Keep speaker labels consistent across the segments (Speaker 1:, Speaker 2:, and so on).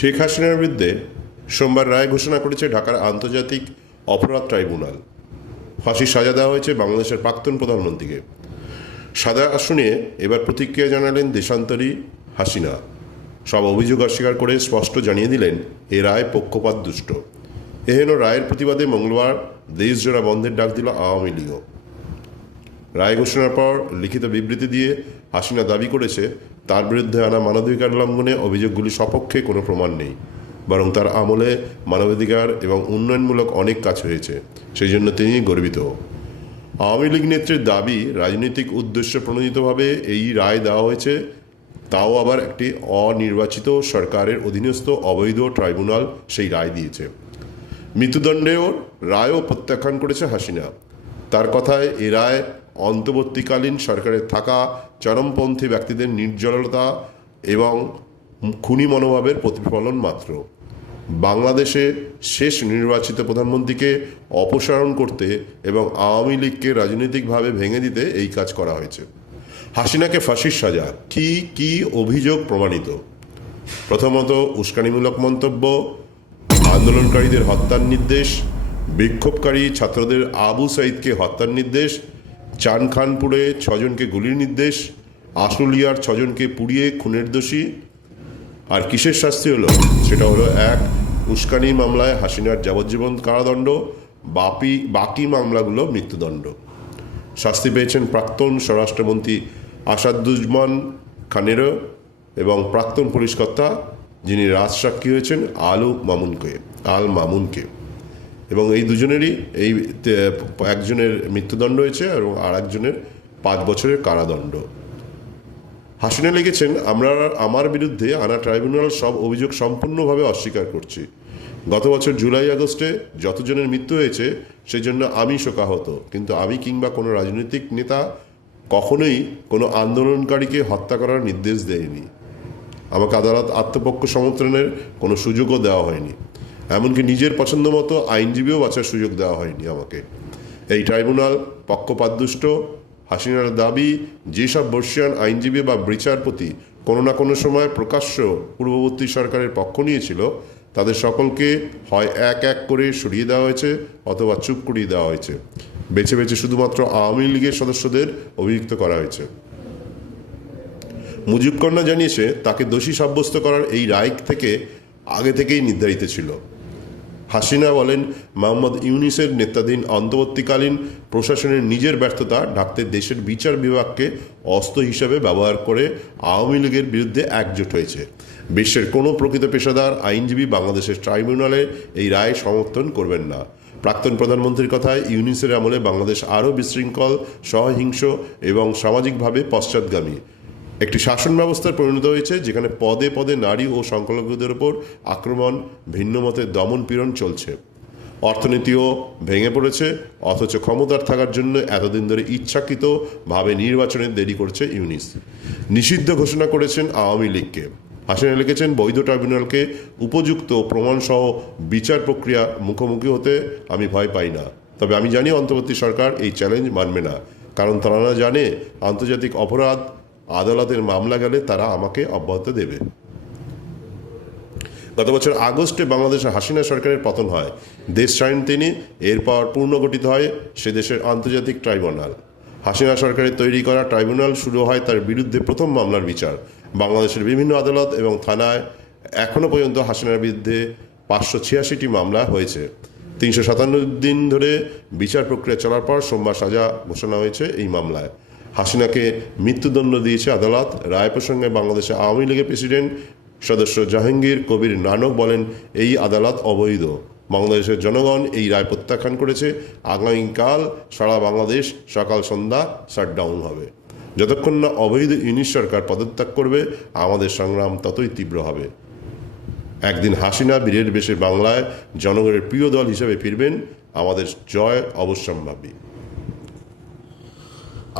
Speaker 1: শেখ হাসিনার বিরুদ্ধে সোমবার রায় ঘোষণা করেছে ঢাকার আন্তর্জাতিক অপরাধ ট্রাইব্যুনাল। ফাঁসির সাজা দেওয়া হয়েছে বাংলাদেশের প্রাক্তন প্রধানমন্ত্রীকে। সাজা শুনে এবার প্রতিক্রিয়া জানালেন দেশান্তরী হাসিনা। সব অভিযোগ অস্বীকার করে স্পষ্ট জানিয়ে দিলেন, এ রায় পক্ষপাত দুষ্ট। এহেন রায়ের প্রতিবাদে মঙ্গলবার দেশজোড়া বন্ধের ডাক দিল আওয়ামী লীগও। রায় ঘোষণার পর লিখিত বিবৃতি দিয়ে হাসিনা দাবি করেছে তার বিরুদ্ধে আনা মানবাধিকার লঙ্ঘনে অভিযোগগুলি সপক্ষে কোনো প্রমাণ নেই। বরং তার আমলে মানবাধিকার এবং উন্নয়নমূলক অনেক কাজ হয়েছে সেই জন্য তিনি গর্বিত। আওয়ামী লীগ নেত্রীর দাবি, রাজনৈতিক উদ্দেশ্য প্রণোদিতভাবে এই রায় দেওয়া হয়েছে, তাও আবার একটি অনির্বাচিত সরকারের অধীনস্থ অবৈধ ট্রাইব্যুনাল সেই রায় দিয়েছে। মৃত্যুদণ্ডেও রায়ও প্রত্যাখ্যান করেছে হাসিনা। তার কথায় এ রায় অন্তর্বর্তীকালীন সরকারের থাকা চরমপন্থী ব্যক্তিদের নির্জলতা এবং খুনি মনোভাবের প্রতিফলন মাত্র। বাংলাদেশে শেষ নির্বাচিত প্রধানমন্ত্রীকে অপসারণ করতে এবং আওয়ামী লীগকে রাজনৈতিকভাবে ভেঙে দিতে এই কাজ করা হয়েছে। হাসিনাকে ফাঁসির সাজা, কি কি অভিযোগ প্রমাণিত? প্রথমত উস্কানিমূলক মন্তব্য, আন্দোলনকারীদের হত্যার নির্দেশ বিক্ষোভকারী ছাত্রদের আবু সাইদকে হত্যার নির্দেশ চান খানপুরে ছজনকে গুলির নির্দেশ, আশুলিয়ার ছজনকে পুড়িয়ে খুনের দোষী। আর কিসের শাস্তি হলো? সেটা হলো এক, উস্কানি মামলায় হাসিনার যাবজ্জীবন কারাদণ্ড, বাপি, বাকি মামলাগুলো মৃত্যুদণ্ড। শাস্তি পেয়েছেন প্রাক্তন স্বরাষ্ট্রমন্ত্রী আসাদুজ্মান খানেরও এবং প্রাক্তন পুলিশকর্তা যিনি রাজসাক্ষী হয়েছেন আলু মামুনকে, আল মামুনকে। এবং এই দুজনেরই, এই একজনের মৃত্যুদণ্ড হয়েছে এবং আর একজনের পাঁচ বছরের কারাদণ্ড। হাসিনা লিখেছেন, আমরা আমার বিরুদ্ধে আনা ট্রাইব্যুনাল সব অভিযোগ সম্পূর্ণভাবে অস্বীকার করছি। গত বছর জুলাই, আগস্টে যতজনের মৃত্যু হয়েছে সেই জন্য আমি শোকাহত। কিন্তু আমি কিংবা কোনো রাজনৈতিক নেতা কখনোই কোনো আন্দোলনকারীকে হত্যা করার নির্দেশ দেয়নি আমাকে আদালত আত্মপক্ষ সমর্থনের কোনো সুযোগও দেওয়া হয়নি। এমনকি নিজের পছন্দ মতো আইনজীবীও বাঁচার সুযোগ দেওয়া হয়নি আমাকে। এই ট্রাইব্যুনাল, পক্ষপাতদুষ্ট, হাসিনার দাবি, যেসব বর্ষিয়ান আইনজীবী বা বিচারপতি কোনো না কোনো সময় প্রকাশ্য পূর্ববর্তী সরকারের পক্ষ নিয়েছিল, তাদের সকলকে হয় এক এক করে সরিয়ে দেওয়া হয়েছে অথবা চুপ করিয়ে দেওয়া হয়েছে। বেছে বেছে শুধুমাত্র আওয়ামী লীগের সদস্যদের অভিযুক্ত করা হয়েছে। মুজিব কন্যা জানিয়েছে, তাকে দোষী সাব্যস্ত করার এই রায় থেকে আগে থেকেই নির্ধারিত ছিল। হাসিনা বলেন, মোহাম্মদ ইউনিসের নেতাধীন অন্তর্বর্তীকালীন প্রশাসনের নিজের ব্যর্থতা ঢাকতে দেশের বিচার বিভাগকে অস্ত্র হিসাবে ব্যবহার করে আওয়ামী লীগের বিরুদ্ধে একজোট হয়েছে। বিশ্বের কোনো প্রকৃত পেশাদার আইনজীবী বাংলাদেশের ট্রাইব্যুনালে এই রায় সমর্থন করবেন না। প্রাক্তন প্রধানমন্ত্রীর কথায় ইউনিসের আমলে বাংলাদেশ আরও বিশৃঙ্খল, সহিংস এবং সামাজিকভাবে পশ্চাৎগামী। একটি শাসন ব্যবস্থার পরিণত হয়েছে, যেখানে পদে পদে নারী ও সংখ্যালঘুদের উপর আক্রমণ, ভিন্ন মতের দমন পীড়ন চলছে। অর্থনীতিও ভেঙে পড়েছে, অথচ ক্ষমতার থাকার জন্য এতদিন ধরে ইচ্ছাকৃতভাবে নির্বাচনের দেরি করছে ইউনিস। নিষিদ্ধ ঘোষণা করেছেন আওয়ামী লীগকে। হাসিনা লিখেছেন, বৈধ ট্রাইব্যুনালকে উপযুক্ত প্রমাণসহ বিচার প্রক্রিয়া মুখোমুখি হতে আমি ভয় পাই না। তবে আমি জানি অন্তর্বর্তী সরকার এই চ্যালেঞ্জ মানবে না, কারণ তারা না জানে আন্তর্জাতিক অপরাধ আদালতের মামলা গেলে তারা আমাকে অব্যাহত দেবে। গত বছর আগস্টে বাংলাদেশে হাসিনা সরকারের পতন হয়। দেশ ছাড়েন তিনি, এরপর পুনর্গঠিত হয় সে দেশের আন্তর্জাতিক ট্রাইব্যুনাল। হাসিনা সরকারের তৈরি করা ট্রাইব্যুনাল শুরু হয় তার বিরুদ্ধে প্রথম মামলার বিচার। বাংলাদেশের বিভিন্ন আদালত এবং থানায় এখনও পর্যন্ত হাসিনার বিরুদ্ধে পাঁচশো ছিয়াশিটি মামলা হয়েছে। তিনশো সাতান্ন দিন ধরে বিচার প্রক্রিয়া চলার পর সোমবার সাজা ঘোষণা হয়েছে এই মামলায়। হাসিনাকে মৃত্যুদণ্ড দিয়েছে আদালত। রায় প্রসঙ্গে বাংলাদেশের আওয়ামী লীগের প্রেসিডেন্ট সদস্য জাহাঙ্গীর কবির নানক বলেন, এই আদালত অবৈধ। বাংলাদেশের জনগণ এই রায় প্রত্যাখ্যান করেছে। আগামীকাল সারা বাংলাদেশ সকাল সন্ধ্যা শাটডাউন হবে। যতক্ষণ না অবৈধ ইউনিশ সরকার পদত্যাগ করবে, আমাদের সংগ্রাম ততই তীব্র হবে। একদিন হাসিনা বীরের বেশে বাংলায় জনগণের প্রিয় দল হিসেবে ফিরবেন। আমাদের জয় অবশ্যম্ভাবী।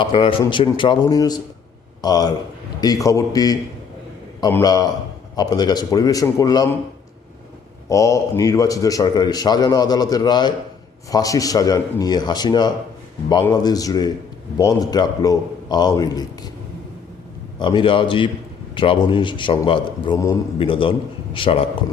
Speaker 1: আপনারা শুনছেন ট্রাভো নিউজ, আর এই খবরটি আমরা আপনাদের কাছে পরিবেশন করলাম। অনির্বাচিত সরকারি সাজানো আদালতের রায়, ফাঁসির সাজা নিয়ে হাসিনা, বাংলাদেশ জুড়ে বন্ধ ডাকল আওয়ামী লীগ। আমি রাজীব শ্রাবণীর সংবাদ, ভ্রমণ বিনোদন, সারাক্ষণ।